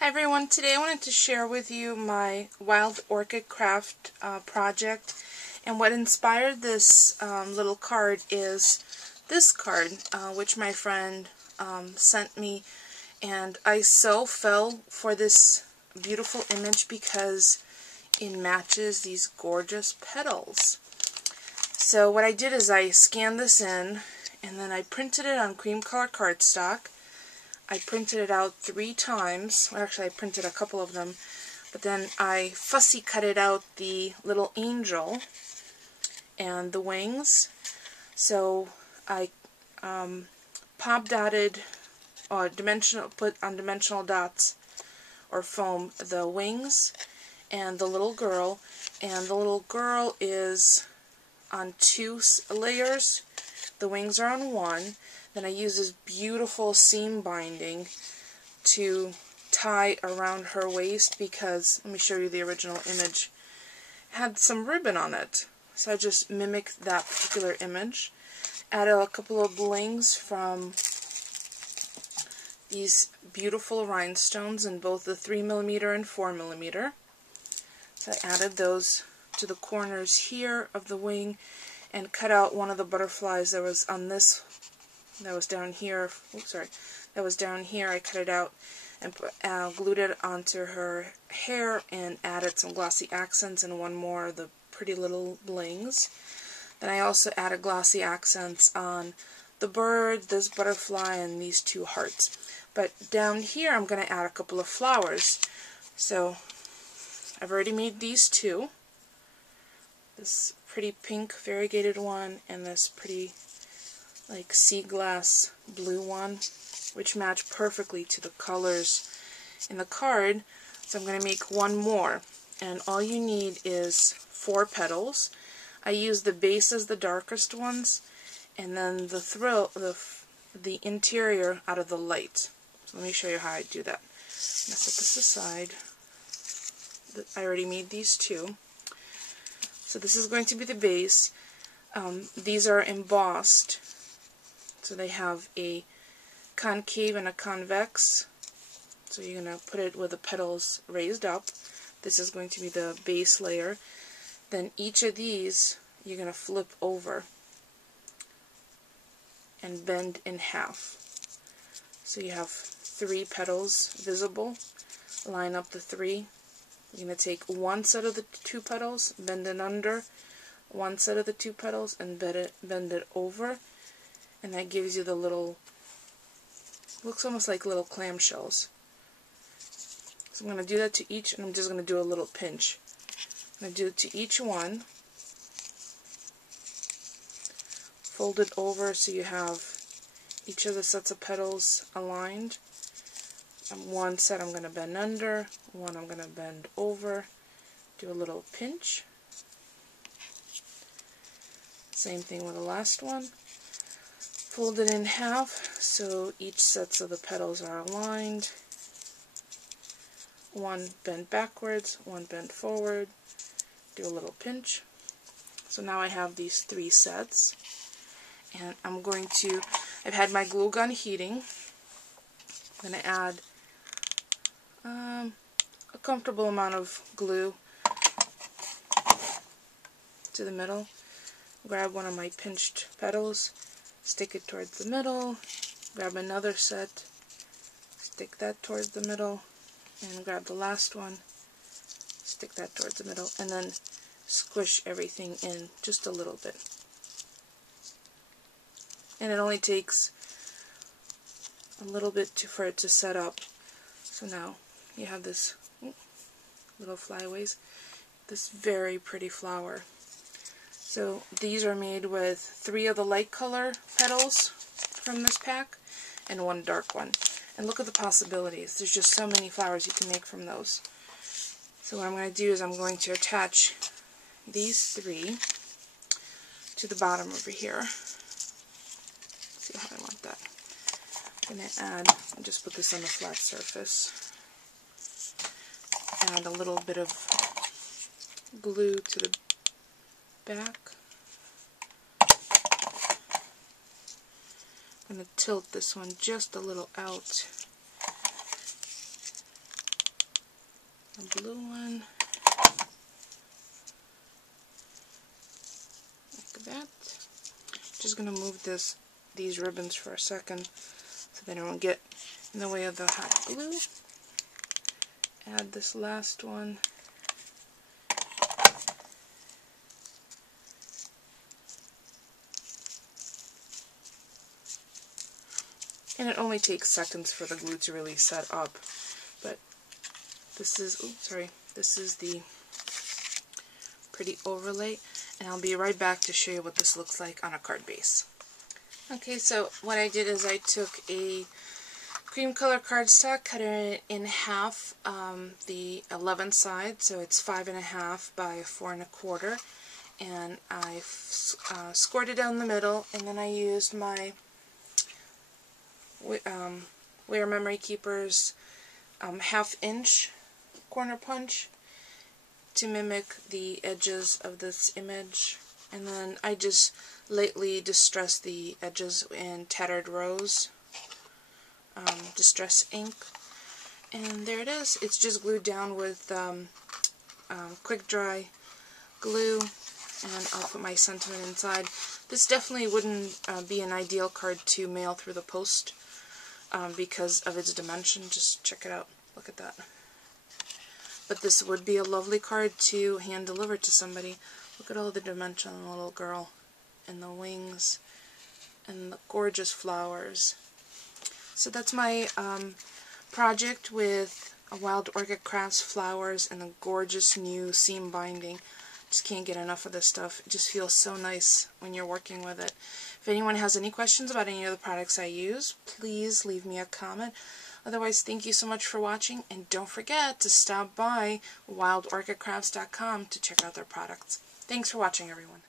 Hi everyone, today I wanted to share with you my wild orchid craft project, and what inspired this little card is this card which my friend sent me, and I so fell for this beautiful image because it matches these gorgeous petals. So what I did is I scanned this in and then I printed it on cream color cardstock. I printed it out 3 times. Well, actually I printed a couple of them, but then I fussy cutted out the little angel and the wings. So I pop dotted or put on dimensional dots or foam the wings and the little girl, and the little girl is on 2 layers. The wings are on 1. Then I use this beautiful seam binding to tie around her waist because, let me show you the original image, it had some ribbon on it. So I just mimicked that particular image. Added a couple of blings from these beautiful rhinestones in both the 3mm and 4mm. So I added those to the corners here of the wing and cut out one of the butterflies that was on this, that was down here. Oops, sorry. That was down here. I cut it out and glued it onto her hair and added some glossy accents and one more of the pretty little blings. Then I also added glossy accents on the bird, this butterfly, and these 2 hearts. But down here I'm going to add a couple of flowers. So I've already made these 2. This pretty pink variegated one and this pretty like sea glass blue one, which match perfectly to the colors in the card. So I'm going to make one more, and all you need is 4 petals. I use the base as the darkest ones, and then the interior out of the light. So let me show you how I do that. I'm going to set this aside. I already made these 2. So this is going to be the base. These are embossed. So they have a concave and a convex. So you're going to put it with the petals raised up. This is going to be the base layer. Then each of these you're going to flip over and bend in half. So you have 3 petals visible. Line up the 3. You're going to take one set of the 2 petals, bend it under, one set of the 2 petals, and bend it over. And that gives you the little, looks almost like little clamshells. So I'm going to do that to each, and I'm just going to do a little pinch. I'm going to do it to each one. Fold it over so you have each of the sets of petals aligned. One set I'm going to bend under, one I'm going to bend over, do a little pinch. Same thing with the last one. Fold it in half so each set of the petals are aligned. One bend backwards, one bend forward, do a little pinch. So now I have these 3 sets, and I've had my glue gun heating. I'm going to add a comfortable amount of glue to the middle. Grab one of my pinched petals, stick it towards the middle, grab another set, stick that towards the middle, and grab the last one, stick that towards the middle, and then squish everything in just a little bit. And it only takes a little bit for it to set up. So now you have this little flyaways, this very pretty flower. So these are made with 3 of the light color petals from this pack and 1 dark one. And look at the possibilities. There's just so many flowers you can make from those. So what I'm going to do is I'm going to attach these 3 to the bottom over here. See how I want that. I'm going to add, just put this on a flat surface, add a little bit of glue to the back. I'm going to tilt this one just a little out a blue one, like that. Just going to move these ribbons for a second so they don't get in the way of the hot glue. Add this last one. And it only takes seconds for the glue to really set up. But this is, this is the pretty overlay. And I'll be right back to show you what this looks like on a card base. Okay, so what I did is I took a cream color cardstock, cut it in half, the 11th side, so it's 5.5 by 4 1/4, and I scored it down the middle, and then I used my Wear Memory Keepers 1/2 inch corner punch to mimic the edges of this image, and then I just lightly distressed the edges in Tattered Rose distress ink, and there it is. It's just glued down with quick dry glue, and I'll put my sentiment inside. This definitely wouldn't be an ideal card to mail through the post because of its dimension. Just check it out. Look at that. But this would be a lovely card to hand deliver to somebody. Look at all the dimension on the little girl, and the wings, and the gorgeous flowers. So that's my project with a Wild Orchid Crafts flowers and the gorgeous new seam binding. Just can't get enough of this stuff. It just feels so nice when you're working with it. If anyone has any questions about any of the products I use, please leave me a comment. Otherwise, thank you so much for watching, and don't forget to stop by wildorchidcrafts.com to check out their products. Thanks for watching, everyone.